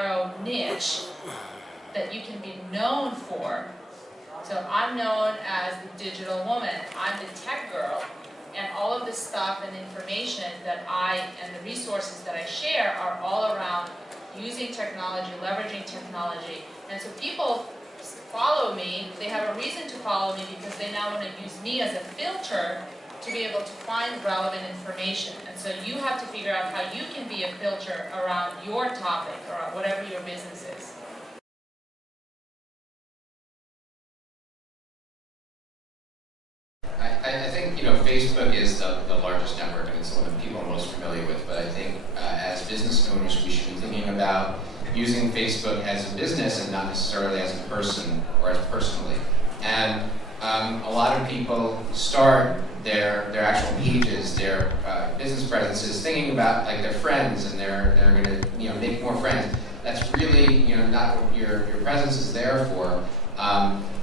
narrow niche that you can be known for. So I'm known as the digital woman, I'm the tech girl, and all of the stuff and information that and the resources that I share are all around using technology, leveraging technology. And so people follow me, they have a reason to follow me because they now want to use me as a filter to be able to find relevant information. And so you have to figure out how you can be a filter around your topic or whatever your business is. I think, you know, Facebook is the largest network, and it's the one that people are most familiar with, but I think as business owners we should be thinking about using Facebook as a business and not necessarily as a person or as personally. And a lot of people start their actual pages, their business presences, thinking about like their friends, and they're going to, you know, make more friends. That's really, you know, not what your presence is there for.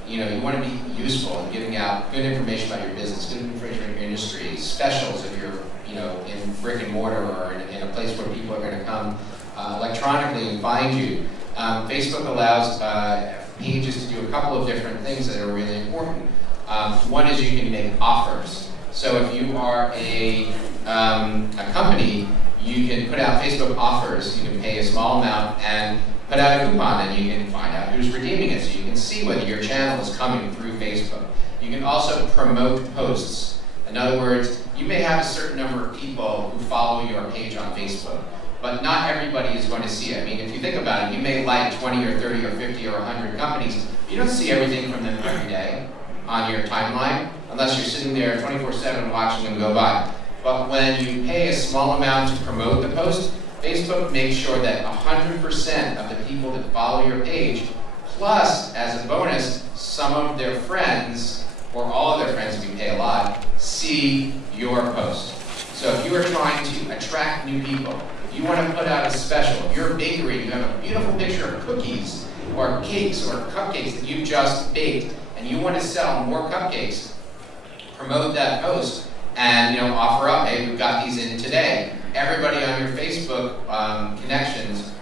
You know, you want to be useful in giving out good information about your business, good information about your industry, specials if you're, you know, in brick and mortar or in a place where people are going to come electronically and find you. Facebook allows pages to do a couple of different things that are really important. One is you can make offers. So if you are a company, you can put out Facebook offers. You can pay a small amount and put out a coupon, and you can find out who's redeeming it, so you can see whether your channel is coming through Facebook. You can also promote posts. In other words, you may have a certain number of people who follow your page on Facebook, but not everybody is going to see it. I mean, if you think about it, you may like 20 or 30 or 50 or 100 companies. You don't see everything from them every day on your timeline, unless you're sitting there 24/7 watching them go by. But when you pay a small amount to promote the post, Facebook makes sure that 100% of the people that follow your page, plus, as a bonus, some of their friends, or all of their friends if you pay a lot, see your post. So if you are trying to attract new people, if you want to put out a special, if you're a bakery, you have a beautiful picture of cookies, or cakes, or cupcakes that you just baked, and you want to sell more cupcakes, promote that post, and, you know, offer up, hey, we've got these in today. Everybody on your Facebook connections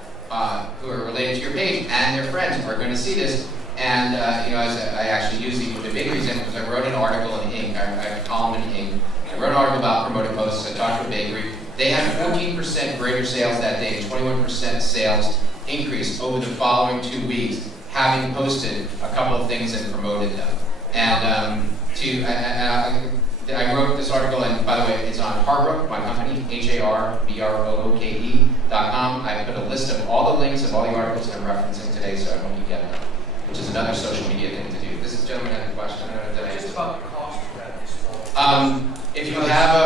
who are related to your page and their friends are going to see this. And you know, as I actually use the bakery example because I wrote an article in Inc. I have a column in Inc. I wrote an article about promoting posts. I talked to a bakery. They had 14% greater sales that day, 21% sales increase over the following 2 weeks, having posted a couple of things and promoted them. And I wrote this article, and by the way, it's on Harbrook, my company, HARBROOKE.com. I put a list of all the links of all the articles that I'm referencing today, so I hope you get them, which is another social media thing to do. This gentleman had a question. Just about the cost of that. If you have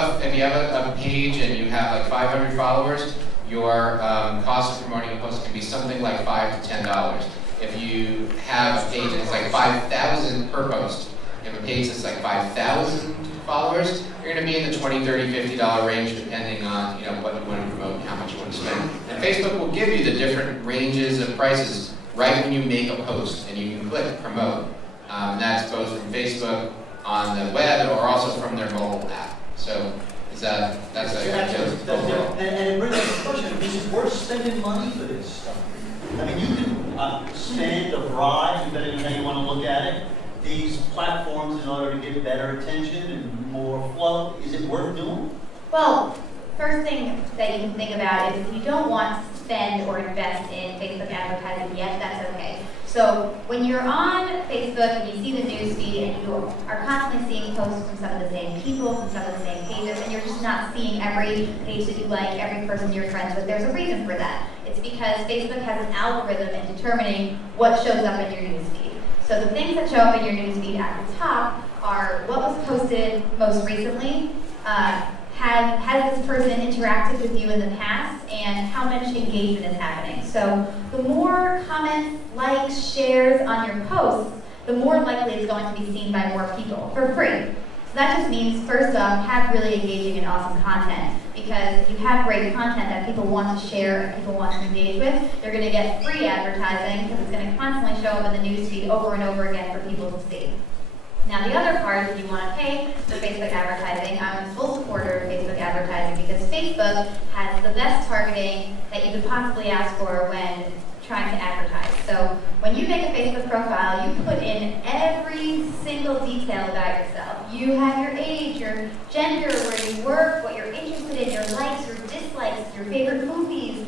a page and you have like 500 followers, your cost of promoting a post can be something like $5 to $10. If you have a page and it's like 5,000 per post, if a page that's like 5,000 followers, you're going to be in the $20, $30, $50 range, depending on, you know, what you want to promote and how much you want to spend. And Facebook will give you the different ranges of prices right when you make a post, and you can click promote. That's both from Facebook on the web or also from their mobile app. So that's a good overall. And it brings up the question: is it worth spending money for this stuff? I mean, you can spend a bribe, depending on how you want to look at it, these platforms in order to get better attention and more flow. Is it worth doing? Well, first thing that you can think about is if you don't want to spend or invest in Facebook advertising yet, that's okay. So when you're on Facebook and you see the news feed and you are constantly seeing posts from some of the same people, from some of the same pages, and you're just not seeing every page that you like, every person you're friends with, there's a reason for that. It's because Facebook has an algorithm in determining what shows up in your news feed. So the things that show up in your news feed at the top are what was posted most recently, has this person interacted with you in the past, and how much engagement is happening. So the more comments, likes, shares on your posts, the more likely it's going to be seen by more people for free. So that just means, first off, have really engaging and awesome content, because if you have great content that people want to share and people want to engage with, they're going to get free advertising because it's going to constantly show up in the newsfeed over and over again for people to see. Now the other part is you want to pay for Facebook advertising. I'm a full supporter of Facebook advertising because Facebook has the best targeting that you could possibly ask for when trying to advertise. So when you make a Facebook profile, you put in every single detail about yourself. You have your age, your gender, where you work, what you're interested in, your likes, your dislikes, your favorite movies,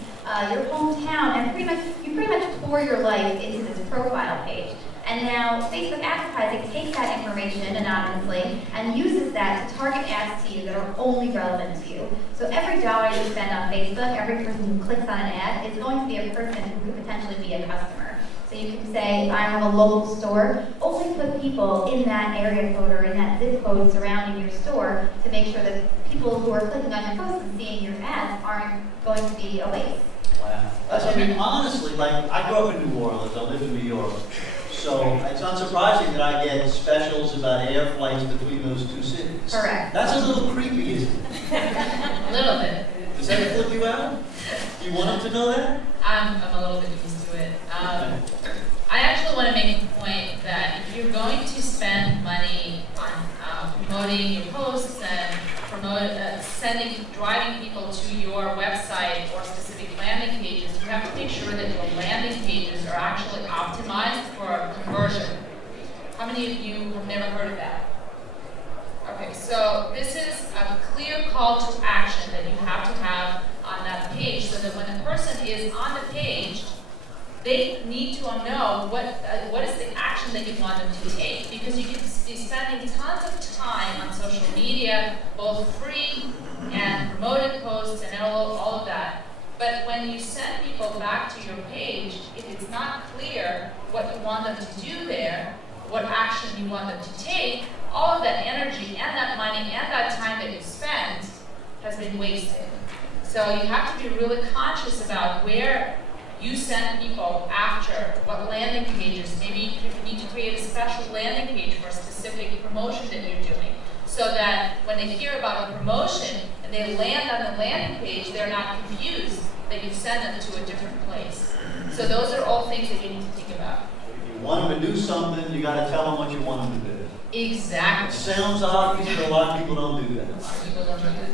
your hometown, and you pretty much pour your life into this profile page. And now Facebook advertising takes that information anonymously and uses that to target ads to you that are only relevant to you. So every dollar you spend on Facebook, every person who clicks on an ad is going to be a person who could potentially be a customer. So you can say, I have a local store, only put people in that area code or in that zip code surrounding your store to make sure that people who are clicking on your post and seeing your ads aren't going to be a waste. Wow. I mean, honestly, like, I grew up in New Orleans, I live in New York. So it's unsurprising that I get specials about air flights between those two cities. Correct. That's a little creepy, isn't it? A little bit. Does that flip you out? Do you want them to know that? I'm a little bit used to it. I actually want to make a point that if you're going to spend money on promoting your posts and driving people to your website or specific landing pages, you have to make sure that your landing pages are actually optimized for conversion. How many of you have never heard of that? Okay, so this is a clear call to action that you have to have on that page so that when a person is on the page, they need to know what is the action that you want them to take, because you can be spending tons of time on social media, both free and promoted posts and all of that. But when you send people back to your page, if it's not clear what you want them to do there, what action you want them to take, all of that energy and that money and that time that you spend has been wasted. So you have to be really conscious about where you send people after, what landing pages. Maybe you need to create a special landing page for a specific promotion that you're doing, so that when they hear about a promotion and they land on the landing page, they're not confused that you send them to a different place. So those are all things that you need to think about. If you want them to do something, you got to tell them what you want them to do. It Exactly. sounds obvious, but a lot of people don't do that. People don't do that.